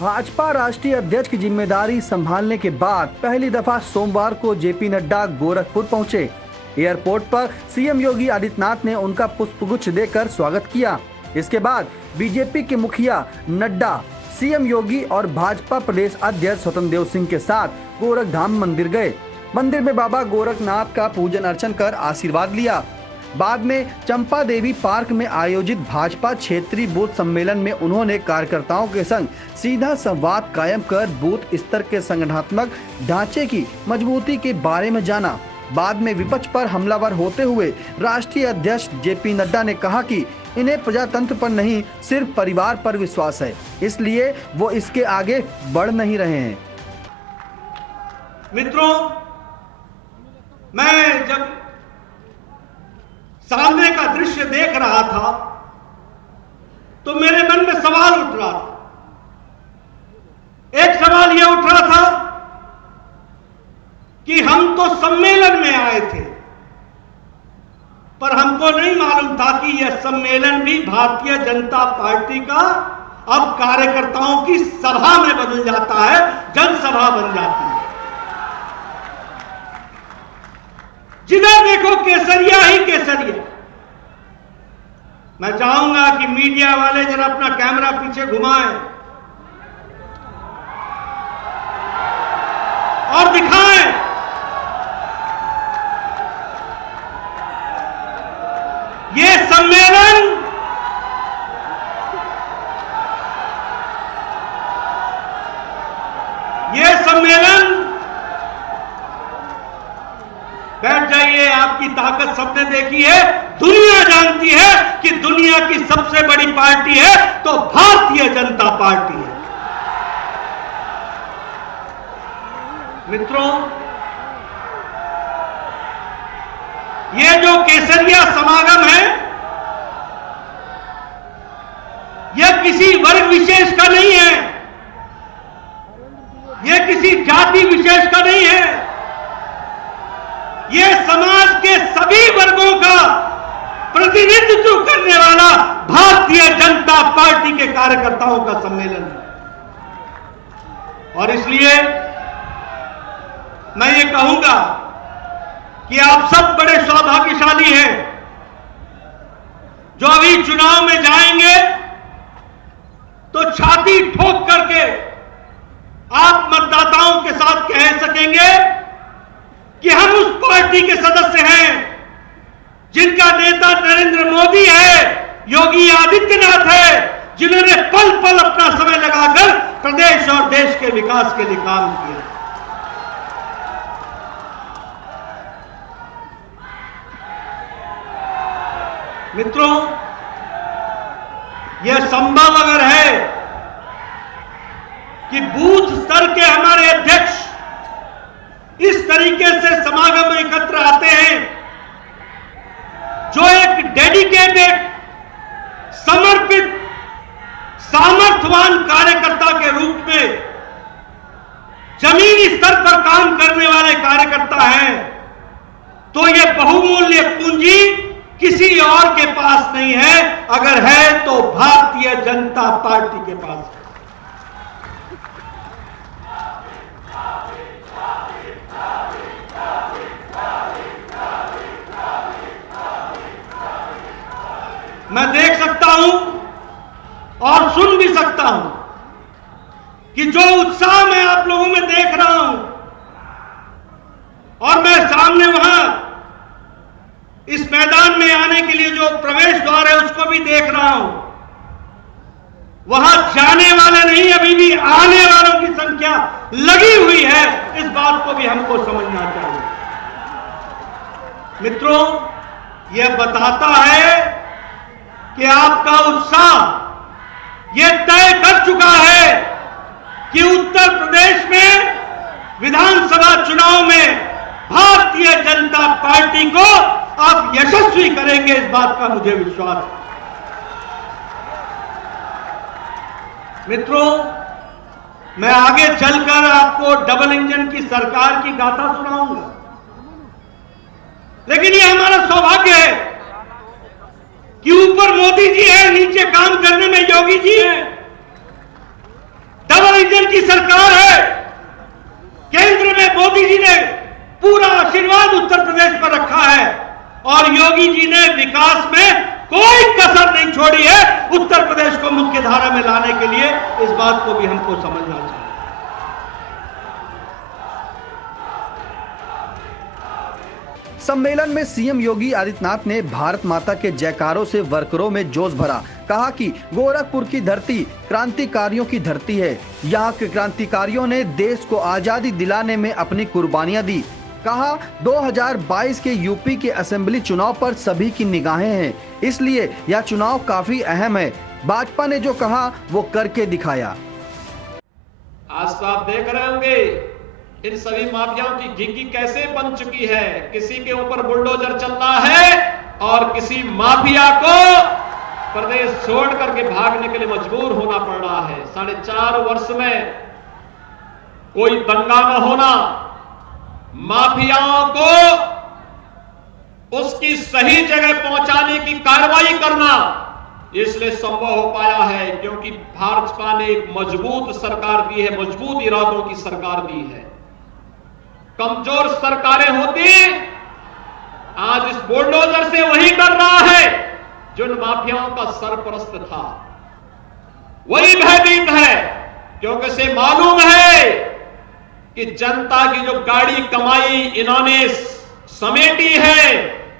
भाजपा राष्ट्रीय अध्यक्ष की जिम्मेदारी संभालने के बाद पहली दफा सोमवार को जेपी नड्डा गोरखपुर पहुंचे। एयरपोर्ट पर सीएम योगी आदित्यनाथ ने उनका पुष्पगुच्छ देकर स्वागत किया। इसके बाद बीजेपी के मुखिया नड्डा सीएम योगी और भाजपा प्रदेश अध्यक्ष स्वतंत्र देव सिंह के साथ गोरखधाम मंदिर गए। मंदिर में बाबा गोरखनाथ का पूजन अर्चन कर आशीर्वाद लिया। बाद में चंपा देवी पार्क में आयोजित भाजपा क्षेत्रीय बूथ सम्मेलन में उन्होंने कार्यकर्ताओं के संग सीधा संवाद कायम कर बूथ स्तर के संगठनात्मक ढांचे की मजबूती के बारे में जाना। बाद में विपक्ष पर हमलावर होते हुए राष्ट्रीय अध्यक्ष जेपी नड्डा ने कहा कि इन्हें प्रजातंत्र पर नहीं सिर्फ परिवार पर विश्वास है, इसलिए वो इसके आगे बढ़ नहीं रहे हैं। मित्रों, मैं जब सामने का दृश्य देख रहा था तो मेरे मन में सवाल उठ रहा था। एक सवाल यह उठ रहा था कि हम तो सम्मेलन में आए थे, पर हमको नहीं मालूम था कि यह सम्मेलन भी भारतीय जनता पार्टी का अब कार्यकर्ताओं की सभा में बदल जाता है, जनसभा बन जाती है। जिधर देखो केसरिया ही केसरिया। मैं चाहूंगा कि मीडिया वाले जरा अपना कैमरा पीछे घुमाएं और दिखाएं ये सम्मेलन बैठ जाइए। आपकी ताकत सबने देखी है, दुनिया जानती है कि दुनिया की सबसे बड़ी पार्टी है तो भारतीय जनता पार्टी है। मित्रों, ये जो केसरिया समागम है यह किसी वर्ग विशेष का नहीं है, यह किसी जाति विशेष का नहीं है, ये समाज के सभी वर्गों का प्रतिनिधित्व करने वाला भारतीय जनता पार्टी के कार्यकर्ताओं का सम्मेलन है। और इसलिए मैं ये कहूंगा कि आप सब बड़े सौभाग्यशाली हैं जो अभी चुनाव में जाएंगे तो छाती ठोक करके आप मतदाताओं के साथ कह सकेंगे कि हम उस पार्टी के सदस्य हैं जिनका नेता नरेंद्र मोदी है, योगी आदित्यनाथ है, जिन्होंने पल पल अपना समय लगाकर प्रदेश और देश के विकास के लिए काम किया। मित्रों, यह संभव अगर है कि बूथ स्तर के हमारे अध्यक्ष इस तरीके से समागम में एकत्र आते हैं, जो एक डेडिकेटेड, समर्पित, सामर्थ्यवान कार्यकर्ता के रूप में जमीनी स्तर पर काम करने वाले कार्यकर्ता हैं, तो यह बहुमूल्य पूंजी किसी और के पास नहीं है। अगर है तो भारतीय जनता पार्टी के पास है। मैं देख सकता हूं और सुन भी सकता हूं कि जो उत्साह मैं आप लोगों में देख रहा हूं, और मैं सामने वहां इस मैदान में आने के लिए जो प्रवेश द्वार है उसको भी देख रहा हूं, वहां जाने वाले नहीं, अभी भी आने वालों की संख्या लगी हुई है। इस बात को भी हमको समझना चाहिए। मित्रों, यह बताता है कि आपका उत्साह यह तय कर चुका है कि उत्तर प्रदेश में विधानसभा चुनाव में भारतीय जनता पार्टी को आप यशस्वी करेंगे। इस बात का मुझे विश्वास है। मित्रों, मैं आगे चलकर आपको डबल इंजन की सरकार की गाथा सुनाऊंगा, लेकिन यह हमारा सौभाग्य है कि ऊपर मोदी जी है, नीचे काम करने में योगी जी है। डबल रीजन की सरकार है। केंद्र में मोदी जी ने पूरा आशीर्वाद उत्तर प्रदेश पर रखा है और योगी जी ने विकास में कोई कसर नहीं छोड़ी है उत्तर प्रदेश को मुख्य धारा में लाने के लिए। इस बात को भी हमको समझना चाहिए। सम्मेलन में सीएम योगी आदित्यनाथ ने भारत माता के जयकारों से वर्करों में जोश भरा। कहा कि गोरखपुर की धरती क्रांतिकारियों की धरती है। यहाँ के क्रांतिकारियों ने देश को आजादी दिलाने में अपनी कुर्बानियां दी। कहा 2022 के यूपी के असेंबली चुनाव पर सभी की निगाहें हैं, इसलिए यह चुनाव काफी अहम है। भाजपा ने जो कहा वो करके दिखाया। आज तो आप देख रहे होंगे इन सभी माफियाओं की घिघी कैसे बन चुकी है। किसी के ऊपर बुलडोजर चल रहा है और किसी माफिया को प्रदेश छोड़ करके भागने के लिए मजबूर होना पड़ रहा है। 4.5 वर्ष में कोई दंगा न होना, माफियाओं को उसकी सही जगह पहुंचाने की कार्रवाई करना इसलिए संभव हो पाया है क्योंकि भाजपा ने एक मजबूत सरकार दी है, मजबूत इरादों की सरकार दी है। कमजोर सरकारें होती आज इस बुलडोजर से वही डर रहा है जो इन माफियाओं का सरपरस्त था, वही भयभीत है क्योंकि उसे मालूम है कि जनता की जो गाड़ी कमाई इन्होंने समेटी है,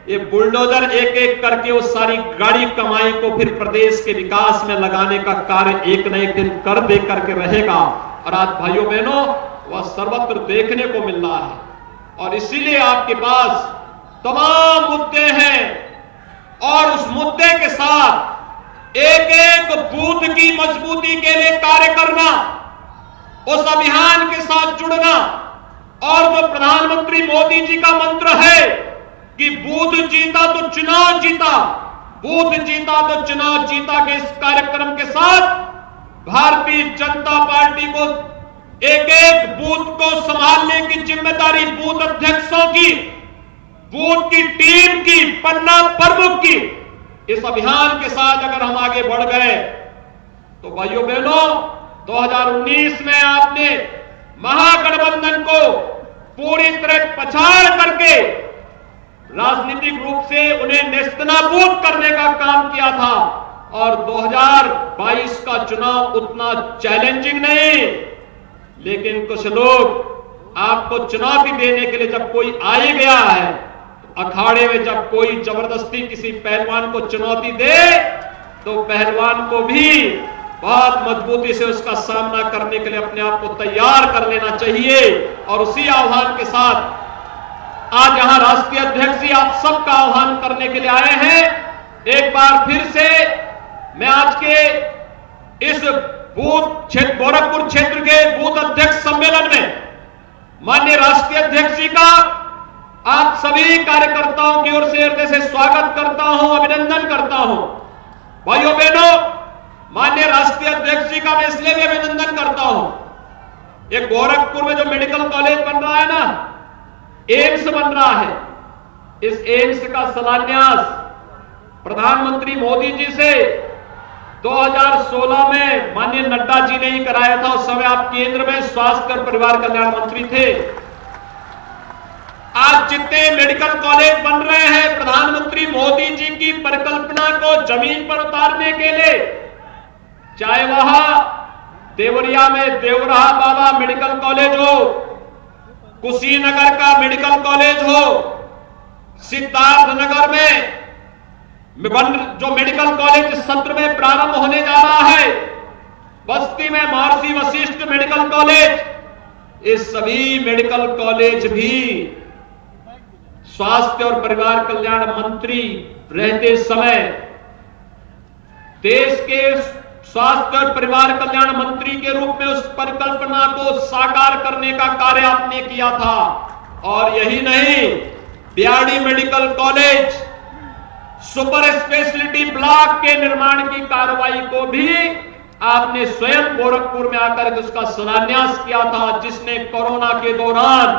ये बुलडोजर एक एक करके उस सारी गाड़ी कमाई को फिर प्रदेश के विकास में लगाने का कार्य एक न एक दिन कर दे करके रहेगा। और आज भाइयों बहनों वह सर्वत्र देखने को मिल रहा है और इसीलिए आपके पास तमाम मुद्दे हैं और उस मुद्दे के साथ एक एक बूथ की मजबूती के लिए कार्य करना, उस अभियान के साथ जुड़ना और जो प्रधानमंत्री मोदी जी का मंत्र है कि बूथ जीता तो चुनाव जीता, बूथ जीता तो चुनाव जीता के इस कार्यक्रम के साथ भारतीय जनता पार्टी को एक एक बूथ को संभालने की जिम्मेदारी बूथ अध्यक्षों की, बूथ की टीम की, पन्ना प्रमुख की, इस अभियान के साथ अगर हम आगे बढ़ गए तो भाइयों बहनों 2019 में आपने महागठबंधन को पूरी तरह पछाड़ करके राजनीतिक रूप से उन्हें नेस्तनाबूद करने का काम किया था और 2022 का चुनाव उतना चैलेंजिंग नहीं, लेकिन कुछ लोग आपको चुनौती देने के लिए जब कोई आ ही गया है, तो अखाड़े में जब कोई जबरदस्ती किसी पहलवान को चुनौती दे तो पहलवान को भी बहुत मजबूती से उसका सामना करने के लिए अपने आप को तैयार कर लेना चाहिए। और उसी आह्वान के साथ आज यहां राष्ट्रीय अध्यक्ष जी आप सबका आह्वान करने के लिए आए हैं। एक बार फिर से मैं आज के इस बूथ गोरखपुर क्षेत्र के बूथ अध्यक्ष सम्मेलन में माननीय राष्ट्रीय अध्यक्ष जी का आप सभी कार्यकर्ताओं की ओर से हृदय से स्वागत करता हूं, अभिनंदन करता हूं। भाइयों बहनों, माननीय राष्ट्रीय अध्यक्ष जी का मैं इसलिए भी अभिनंदन करता हूं, ये गोरखपुर में जो मेडिकल कॉलेज बन रहा है ना, एम्स बन रहा है, इस एम्स का शिलान्यास प्रधानमंत्री मोदी जी से 2016 में माननीय नड्डा जी ने ही कराया था। उस समय आप केंद्र में स्वास्थ्य और परिवार कल्याण मंत्री थे। आज जितने मेडिकल कॉलेज बन रहे हैं प्रधानमंत्री मोदी जी की परिकल्पना को जमीन पर उतारने के लिए, चाहे वहां देवरिया में देवराहा बाबा मेडिकल कॉलेज हो, कुशीनगर का मेडिकल कॉलेज हो, सिद्धार्थ नगर में जो मेडिकल कॉलेज सत्र में प्रारंभ होने जा रहा है, बस्ती में महर्षि वशिष्ठ मेडिकल कॉलेज, ये सभी मेडिकल कॉलेज भी स्वास्थ्य और परिवार कल्याण मंत्री रहते समय देश के स्वास्थ्य और परिवार कल्याण मंत्री के रूप में उस परिकल्पना को साकार करने का कार्य आपने किया था। और यही नहीं, BRD medical college, super speciality block के निर्माण की कार्रवाई को भी आपने स्वयं गोरखपुर में आकर उसका शिलान्यास किया था, जिसने कोरोना के दौरान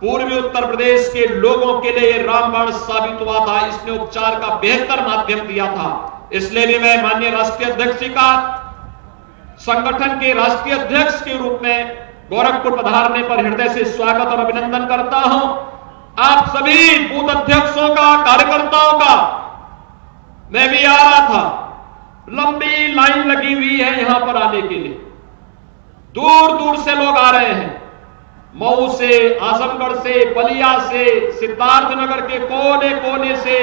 पूर्वी उत्तर प्रदेश के लोगों के लिए रामबाण साबित हुआ था। इसने उपचार का बेहतर माध्यम दिया था। इसलिए भी मैं माननीय राष्ट्रीय अध्यक्ष जी का संगठन के राष्ट्रीय अध्यक्ष के रूप में गोरखपुर पधारने पर हृदय से स्वागत और अभिनंदन करता हूं। आप सभी बूथ अध्यक्षों का, कार्यकर्ताओं का, मैं भी आ रहा था, लंबी लाइन लगी हुई है यहां पर आने के लिए। दूर दूर से लोग आ रहे हैं, मऊ से, आजमगढ़ से, बलिया से, सिद्धार्थनगर के कोने कोने से,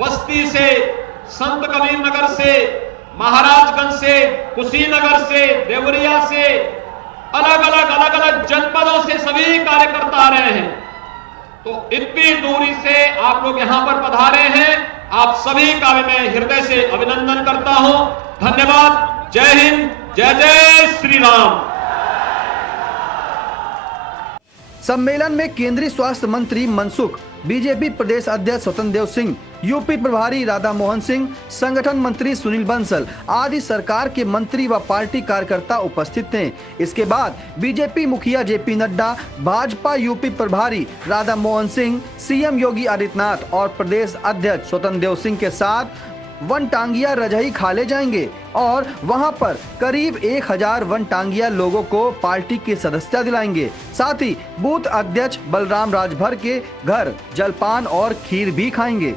बस्ती से, संत कबीर नगर से, महाराजगंज से, कुशीनगर से, देवरिया से, अलग अलग जनपदों से सभी कार्यकर्ता आ रहे हैं। तो इतनी दूरी से आप लोग यहां पर पधारे हैं, आप सभी का मैं हृदय से अभिनंदन करता हूं। धन्यवाद। जय हिंद, जय जय श्री राम। सम्मेलन में केंद्रीय स्वास्थ्य मंत्री मनसुख, बीजेपी प्रदेश अध्यक्ष स्वतंत्र देव सिंह, यूपी प्रभारी राधा मोहन सिंह, संगठन मंत्री सुनील बंसल आदि सरकार के मंत्री व पार्टी कार्यकर्ता उपस्थित थे। इसके बाद बीजेपी मुखिया जेपी नड्डा, भाजपा यूपी प्रभारी राधा मोहन सिंह, सीएम योगी आदित्यनाथ और प्रदेश अध्यक्ष स्वतंत्र देव सिंह के साथ वनटांगिया रजई खाले जाएंगे और वहां पर करीब 1000 वनटांगिया लोगों को पार्टी की सदस्यता दिलाएंगे। साथ ही बूथ अध्यक्ष बलराम राजभर के घर जलपान और खीर भी खाएंगे।